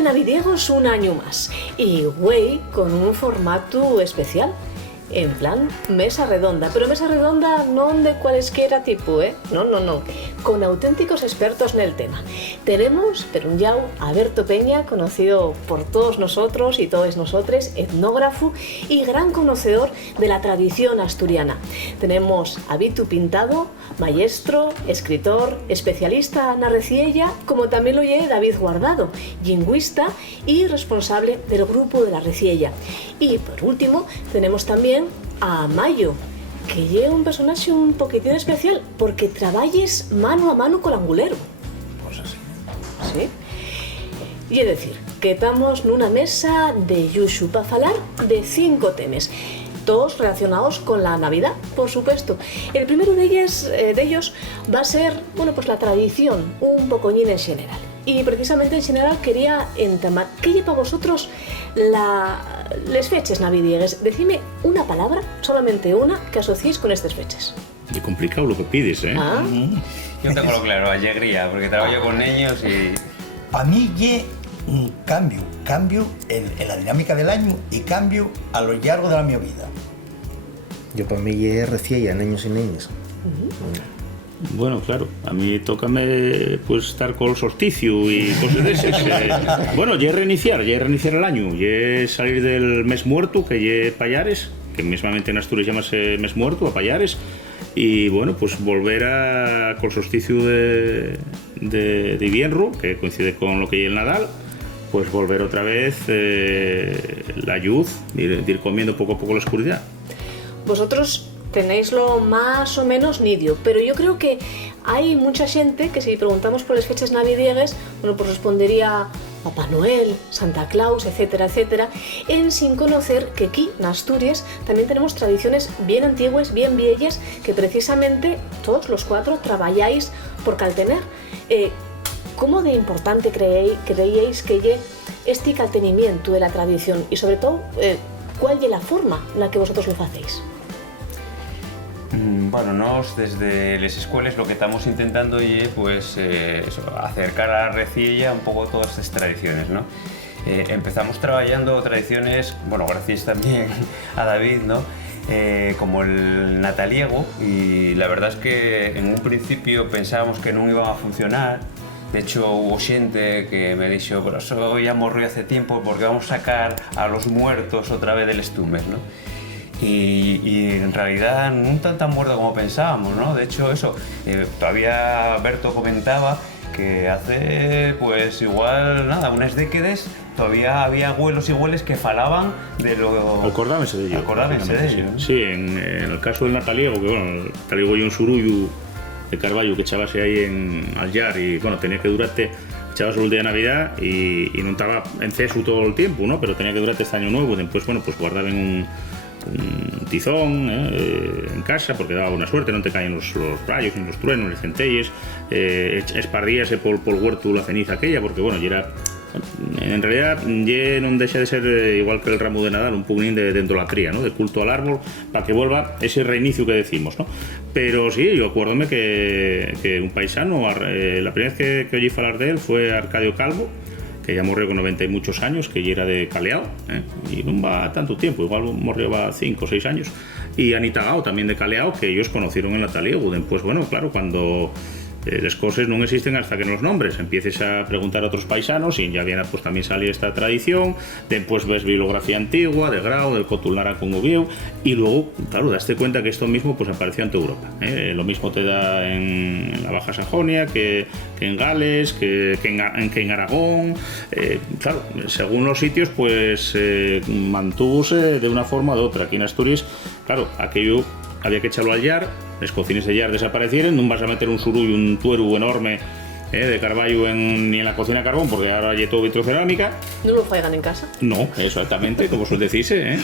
9 navidiegos un año más. Y güey, con un formato especial. En plan, mesa redonda, pero mesa redonda no de cualesquiera tipo, No, con auténticos expertos en el tema. Tenemos, per un llau, a Berto Peña, conocido por todos nosotros y todas nosotres, etnógrafo y gran conocedor de la tradición asturiana. Tenemos a Vitu Pintado, maestro, escritor, especialista en la reciella, como también lo lle David Guardado, lingüista y responsable del grupo de la reciella. Y por último, tenemos también a Mayo, que lle un personaje un poquitín especial porque traballes mano a mano con Angulero. Pues así. Sí. Y es decir, que estamos nunha mesa de yuxu para falar de 5 temas, todos relacionados con la Navidad, por supuesto. El primero de ellos va a ser, bueno, pues la tradición, un pocoñín en general. Y precisamente en general quería entamar, ¿qué lle para vosotros les fechas navidiegues? Decidme una palabra, solamente una, que asociéis con estas fechas. Es complicado lo que pides, ¿eh? ¿Ah? Yo tengo lo claro, alegría, porque trabajo con niños y... A mí lle un cambio en la dinámica del año y cambio a lo largo de la mi vida. Yo para mí ya recién niños y niñas. Bueno, claro, a mí tócame pues estar con el solsticio y cosas de esas. Bueno, ya reiniciar el año, ya salir del mes muerto, que ya Payares, que mismamente en Asturias llamase mes muerto, a Payares, y bueno, pues volver con el solsticio de invierno, que coincide con lo que es el Nadal, pues volver otra vez la luz, de ir comiendo poco a poco la oscuridad. Vosotros tenéislo más o menos nidio, pero yo creo que hay mucha gente que si preguntamos por las fechas navidiegues, bueno, pues respondería Papá Noel, Santa Claus, etcétera, etcétera, en sin conocer que aquí, en Asturias, también tenemos tradiciones bien antiguas, bien viejas, que precisamente todos los 4 trabajáis por caltener. ¿Cómo de importante creéis que lle este caltenimiento de la tradición? Y sobre todo, ¿cuál es la forma en la que vosotros lo hacéis? Bueno, nos desde las escuelas lo que estamos intentando es pues, acercar a la reciella un poco todas estas tradiciones, ¿no? Empezamos trabajando tradiciones, bueno, gracias también a David, ¿no? Como el nataliego, y la verdad es que en un principio pensábamos que no iban a funcionar. De hecho, hubo gente que me dijo, pero eso ya morrió hace tiempo porque vamos a sacar a los muertos otra vez del estumes, ¿no? Y en realidad no están tan muertos como pensábamos, ¿no? De hecho, eso, todavía Berto comentaba que hace, pues igual, nada, unas décadas todavía había abuelos y abuelas que falaban de lo... Acordámense de ello. Acordámense de ello, ¿no? Sí, en el caso del nataliego, que bueno, el nataliego y un surullo de Carballo que echabase ahí en Allar y bueno, tenía que durarte, echabas el día de Navidad y no estaba en cesu todo el tiempo, ¿no? Pero tenía que durarte este año nuevo, después, bueno, pues guardaban un tizón en casa porque daba buena suerte, no te caen los rayos ni los truenos, los centelles, espardíase por huerto la ceniza aquella, porque bueno, ya era, en realidad ya no deja de ser igual que el ramo de Nadal, un pugnín de idolatría, ¿no? De culto al árbol, para que vuelva ese reinicio que decimos, ¿no? Pero sí, yo acuérdome que un paisano, la primera vez que oí hablar de él fue Arcadio Calvo, que ya murió con 90 y muchos años, que ya era de Caleao, y no va tanto tiempo, igual murió va 5 o 6 años, y Anita Gao también de Caleao, que ellos conocieron en la Taliego. Pues bueno, claro, cuando las cosas no existen hasta que no los nombres, empieces a preguntar a otros paisanos y ya viene, pues también sale esta tradición, después ves bibliografía antigua de Grau, del Cotulnara con Ubieu, y luego, claro, daste cuenta que esto mismo pues apareció ante Europa, lo mismo te da en la Baja Sajonia que en Gales, que en Aragón, claro, según los sitios pues mantúvose de una forma o de otra. Aquí en Asturias, claro, aquello había que echarlo al llar, los cocines de llar desaparecieron, no vas a meter un surullo, un tuero enorme de Carballo ni en la cocina a carbón, porque ahora hay todo vitrocerámica. ¿No lo faigan en casa? No, exactamente, como suele decirse,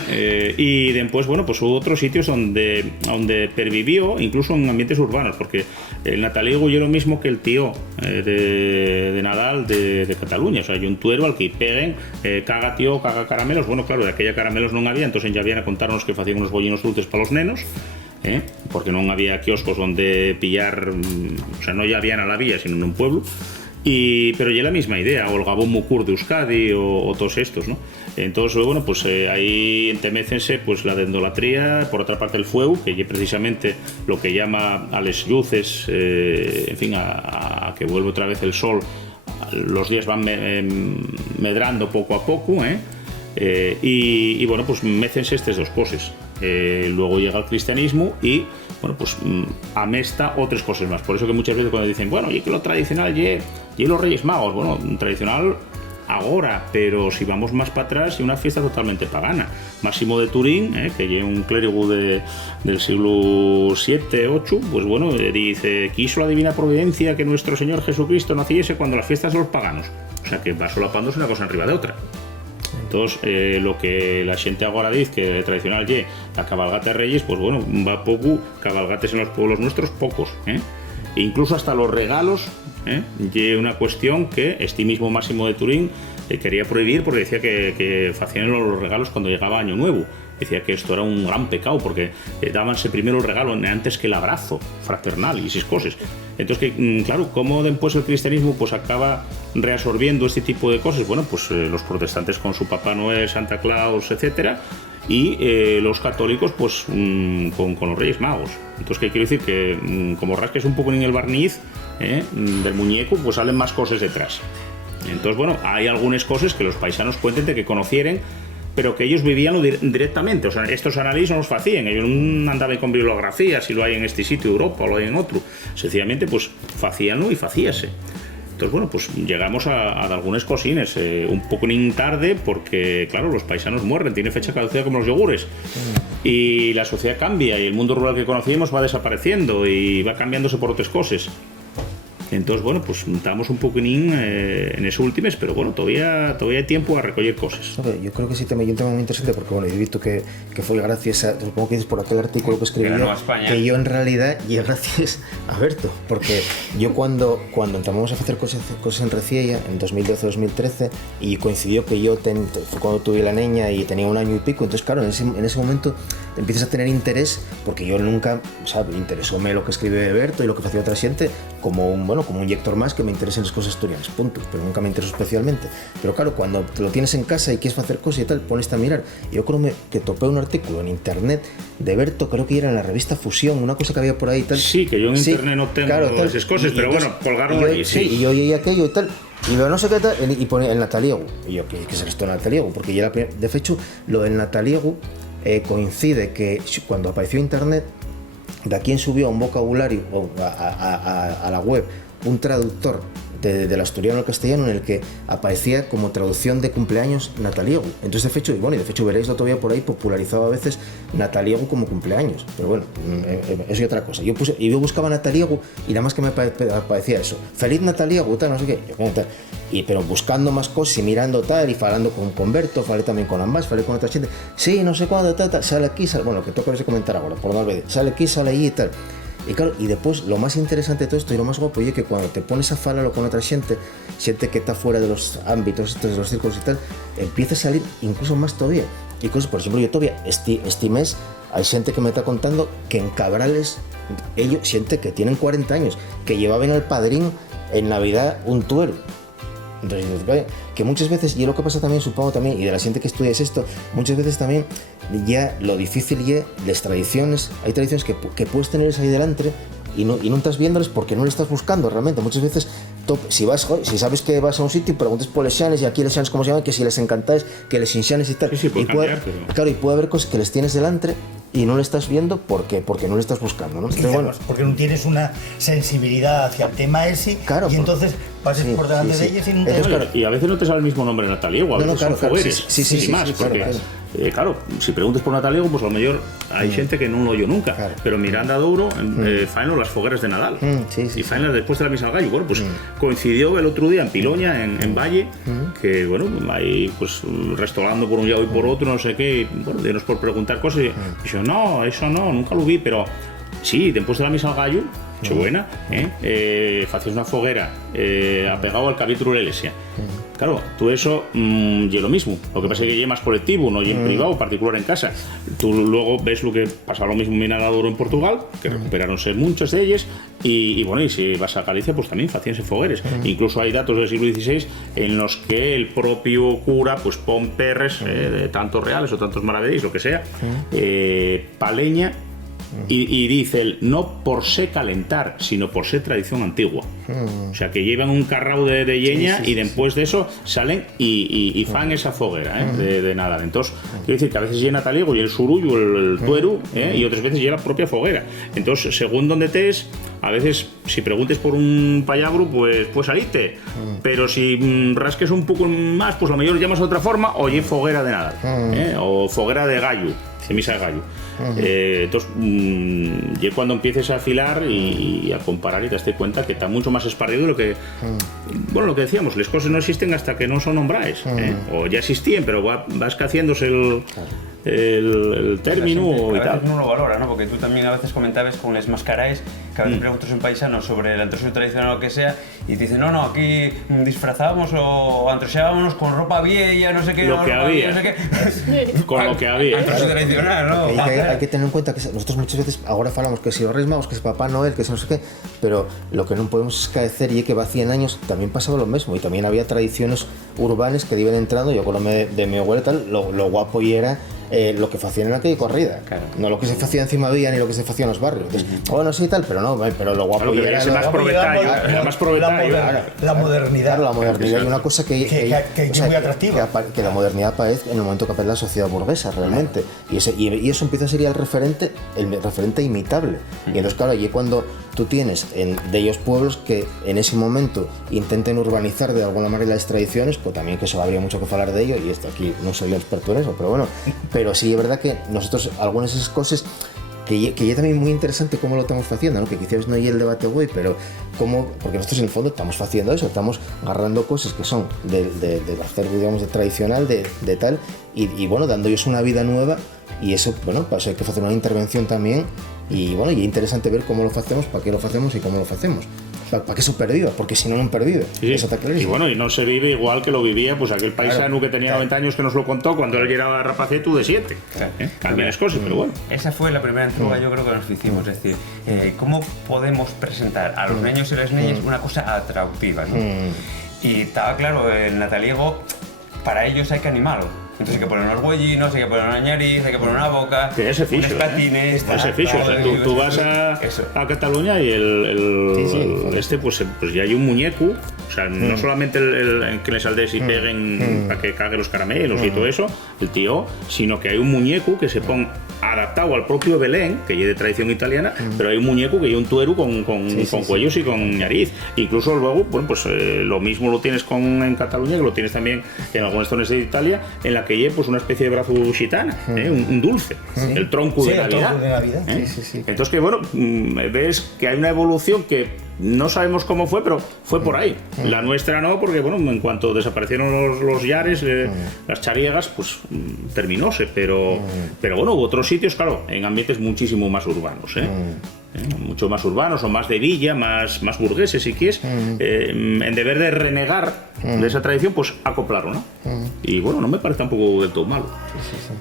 y después, bueno, pues hubo otros sitios donde pervivió, incluso en ambientes urbanos, porque el nataliego yo lo mismo que el tío de Nadal de Cataluña, o sea, hay un tuero al que peguen, caga tío, caga caramelos. Bueno, claro, de aquella caramelos no había, entonces ya habían a contarnos que hacían unos bollinos dulces para los nenos, porque no había kioscos donde pillar, o sea, no ya habían a la vía, sino en un pueblo. Pero ya la misma idea, o el Gabón Mucur de Euskadi, o todos estos, ¿no? Entonces, bueno, pues ahí entemécense pues la dendolatría, por otra parte el fueu, que es precisamente lo que llama a les lluces, en fin, a que vuelva otra vez el sol. Los días van medrando poco a poco, y bueno, pues mécense estas dos cosas. Luego llega el cristianismo y, bueno, pues amesta otras cosas más. Por eso que muchas veces cuando dicen, bueno, y que lo tradicional y los Reyes Magos, bueno, tradicional ahora, pero si vamos más para atrás, y una fiesta totalmente pagana. Máximo de Turín, que es un clérigo del siglo VII, VIII, pues bueno, dice, quiso la divina providencia que nuestro Señor Jesucristo naciese cuando las fiestas de los paganos. O sea que va solapándose una cosa arriba de otra. Entonces, lo que la gente ahora dice que tradicional la cabalgata de Reyes, pues bueno, va poco, cabalgates en los pueblos nuestros, pocos, E incluso hasta los regalos, y una cuestión que este mismo Máximo de Turín quería prohibir porque decía que hacían los regalos cuando llegaba Año Nuevo. Decía que esto era un gran pecado porque dábanse primero el regalo antes que el abrazo fraternal y esas cosas. Entonces, claro, ¿cómo después el cristianismo pues acaba reabsorbiendo este tipo de cosas? Bueno, pues los protestantes con su Papá Noel, Santa Claus, etcétera, y los católicos pues con los Reyes Magos. Entonces, ¿qué quiero decir? Que como rasques un poco en el barniz del muñeco, pues salen más cosas detrás. Entonces, bueno, hay algunas cosas que los paisanos cuenten de que conocieren, pero que ellos vivían directamente. O sea, estos análisis no los hacían, ellos no andaban con bibliografías, si lo hay en este sitio de Europa o lo hay en otro. Sencillamente, pues, hacíanlo y hacíase. Entonces, bueno, pues llegamos a algunas cosines, un poco tarde, porque, claro, los paisanos mueren, tiene fecha caducidad como los yogures. Y la sociedad cambia y el mundo rural que conocíamos va desapareciendo y va cambiándose por otras cosas. Entonces, bueno, pues estamos un poquitín en esos últimos, pero bueno, todavía hay tiempo a recoger cosas. Yo creo que sí también un tema muy interesante porque, bueno, he visto que fue gracias a, supongo que dices por aquel artículo que escribí yo, que yo en realidad, y gracias a Berto, porque yo cuando entramos a hacer cosas en Reciella, en 2012-2013, y coincidió que yo fue cuando tuve la niña y tenía 1 año y pico, entonces claro, en ese momento empiezas a tener interés, porque yo nunca, ¿sabes? Interesóme lo que escribe Berto y lo que hacía otra gente, como un lector más que me interesen las cosas asturianas, punto, pero nunca me interesó especialmente. Pero claro, cuando te lo tienes en casa y quieres hacer cosas y tal, pones a mirar. Yo creo que topé un artículo en internet de Berto, creo que era en la revista Fusión, una cosa que había por ahí y tal. Sí, que yo en internet no tengo esas cosas, pero entonces, bueno, colgaron ahí, sí. Y yo oí aquello y tal, y veo no sé qué tal, y pone el nataliego. Y yo, ¿qué es esto del nataliego? Porque ya de hecho, lo del nataliego coincide que cuando apareció internet, de quien subió a un vocabulario o a la web un traductor del asturiano al castellano en el que aparecía como traducción de cumpleaños nataliego. Entonces de hecho veréislo todavía por ahí popularizado a veces nataliego como cumpleaños, pero bueno, eso y otra cosa. Yo buscaba nataliego y nada más que me aparecía eso, feliz nataliego, tal, no sé qué, pero buscando más cosas y mirando tal y falando con Berto, falé también con ambas, falé con otra gente, sí, no sé cuándo, tal, sale aquí, bueno, que toca a comentar ahora, por no olvidar, sale aquí, sale allí y tal. Y claro, y después lo más interesante de todo esto y lo más guapo es que cuando te pones a falarlo con otra gente que está fuera de los ámbitos, de los círculos y tal, empieza a salir incluso más todavía. Y cosas, por ejemplo, yo todavía este mes hay gente que me está contando que en Cabrales, ellos, gente que tienen 40 años, que llevaban al padrín en Navidad un tuero. Entonces, que muchas veces, y lo que pasa también, supongo también, y de la gente que estudia esto, muchas veces también ya lo difícil ya, las tradiciones, hay tradiciones que puedes tener ahí delante y no estás viéndoles porque no le estás buscando realmente. Muchas veces, si sabes que vas a un sitio y preguntas por les xanes, y aquí les xanes como se llaman, que si les encantáis, que les hinxanes y tal, sí, y puede haber cosas que les tienes delante y no le estás viendo porque no le estás buscando, ¿no? Sí, porque no tienes una sensibilidad hacia el tema ese, claro, y entonces pases por delante de ellos y no te... Claro, y a veces no te sale el mismo nombre nataliego, a veces son fogueres, claro, si preguntas por nataliego, pues a lo mejor hay gente que non lo oyó nunca, pero Miranda Douro faen las fogueras de Nadal, y faen después de la misa al gallo. Bueno, pues coincidió el otro día en Piloña, en Valle, que bueno, ahí pues restaurando por un lado y por otro, no sé qué, y, bueno, de nos por preguntar cosas, y yo, no, eso no, nunca lo vi, pero sí, después de la misa al gallo, Nochebuena, facías una foguera apegado al capítulo de la iglesia. Claro, tú eso y lo mismo. Lo que pasa es que ya más colectivo, no y en privado, particular en casa. Tú luego ves lo que pasa lo mismo en Adoro en Portugal, que recuperaronse muchas de ellas, y bueno, y si vas a Galicia, pues también facíanse fogueres. Incluso hay datos del siglo XVI en los que el propio cura pues pon perres de tantos reales o tantos maravedís, lo que sea, paleña. Y dice él, no por ser calentar, sino por ser tradición antigua. O sea, que llevan un carrao de lleña y después de eso salen y fan esa foguera de Nadal. Entonces, quiero decir que a veces llena taliego y el surullo, el tueru, y otras veces llena la propia foguera. Entonces, según donde estés, a veces si preguntes por un payabru, pues salite. Pero si rasques un poco más, pues a lo mejor llamas de otra forma, o foguera de Nadal, o foguera de gallo, de misa de gallo. Entonces, y cuando empieces a afilar y a comparar y te das cuenta que está mucho más esparcido lo que bueno, lo que decíamos, las cosas no existen hasta que no son nombradas, o ya existían, pero vas haciéndose el término y a tal. veces no lo valora, ¿no? Porque tú también a veces comentabas con les mascaráis que a veces preguntas a un paisano sobre el antroxeo tradicional o lo que sea y te dicen, no, aquí disfrazábamos o antroxeábamos con ropa vieja, no sé qué, Lo que ropa había. vieja, no sé qué. Con lo que había. Antroxeo tradicional, ¿no? Hay que tener en cuenta que nosotros muchas veces ahora falamos que si los Reyes Magos, que es Papá Noel, que es no sé qué, pero lo que no podemos escaecer y es que va 100 años también pasaba lo mismo y también había tradiciones urbanas que iban entrando. Yo acuérdame de mi abuela tal, lo guapo y era lo que hacían en la calle corrida, no lo que se hacía encima de ella ni lo que se hacía en los barrios. Entonces, bueno, sí tal, pero no, pero lo guapo Claro, que era era más proletario, la modernidad. Claro, la modernidad y una cosa que es muy atractiva. Que la modernidad aparece en el momento que aparece la sociedad burguesa realmente. Y eso empieza a ser ya el referente imitable. Y entonces, claro, allí cuando tú tienes de ellos pueblos que en ese momento intenten urbanizar de alguna manera las tradiciones, pues también que eso habría mucho que hablar de ello, y esto aquí no soy el experto en eso, pero bueno, pero sí es verdad que nosotros algunas de esas cosas que ya también muy interesante cómo lo estamos haciendo, ¿no? Que quizás no hay el debate hoy, pero cómo, porque nosotros en el fondo estamos haciendo eso, estamos agarrando cosas que son del acervo, digamos, de tradicional, de tal, y bueno, dando ellos una vida nueva, y eso, bueno, para eso hay que hacer una intervención también, y bueno, y es interesante ver cómo lo hacemos, para qué lo hacemos y cómo lo hacemos. Para que eso perdido, porque si no, no han perdido. Sí. Eso está clarísimo. Y bueno, y no se vive igual que lo vivía pues aquel paisano que tenía 90 años que nos lo contó cuando él era rapacetu de 7. Cambian las cosas, pero bueno. Esa fue la primera entrega, yo creo que nos hicimos, es decir, cómo podemos presentar a los niños y las niñas una cosa atractiva, ¿no? Y estaba claro, el nataliego, para ellos hay que animarlo. Entonces hay que poner unos huellinos, hay que poner una nariz, hay que poner una boca, Que ese ficho, unos patines... ese ficho, o sea, tú vas a Cataluña y este pues ya hay un muñeco, o sea, no solamente el que les aldees y peguen para que cague los caramelos y todo eso, el tío, sino que hay un muñeco que se pone adaptado al propio Belén, que es de tradición italiana, pero hay un muñeco que es un tuero con cuellos y con nariz. Incluso luego, bueno, pues lo mismo lo tienes en Cataluña, que lo tienes también en algunas zonas de Italia, en la que lleva pues una especie de brazo gitana, un dulce, el tronco de Navidad. El tronco de Navidad. Entonces que bueno, ves que hay una evolución que no sabemos cómo fue, pero fue por ahí. La nuestra no, porque bueno, en cuanto desaparecieron los yares, las chariegas, pues terminóse, pero bueno, hubo otros sitios, claro, en ambientes muchísimo más urbanos, mucho más urbanos o más de villa, más burgueses si quieres, en deber de renegar de esa tradición, pues acoplarlo, ¿no? Y bueno, no me parece tampoco del todo malo.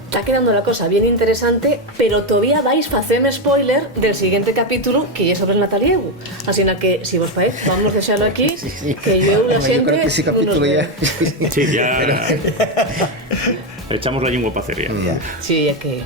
Está quedando la cosa bien interesante, pero todavía vais a hacerme spoiler del siguiente capítulo, que es sobre el nataliego. Así que, si vos parece, vamos a dejarlo aquí, que yo la Yo siempre... creo que ese capítulo ya... Sí, ya echamos la lengua para hacer ya. Sí, es que...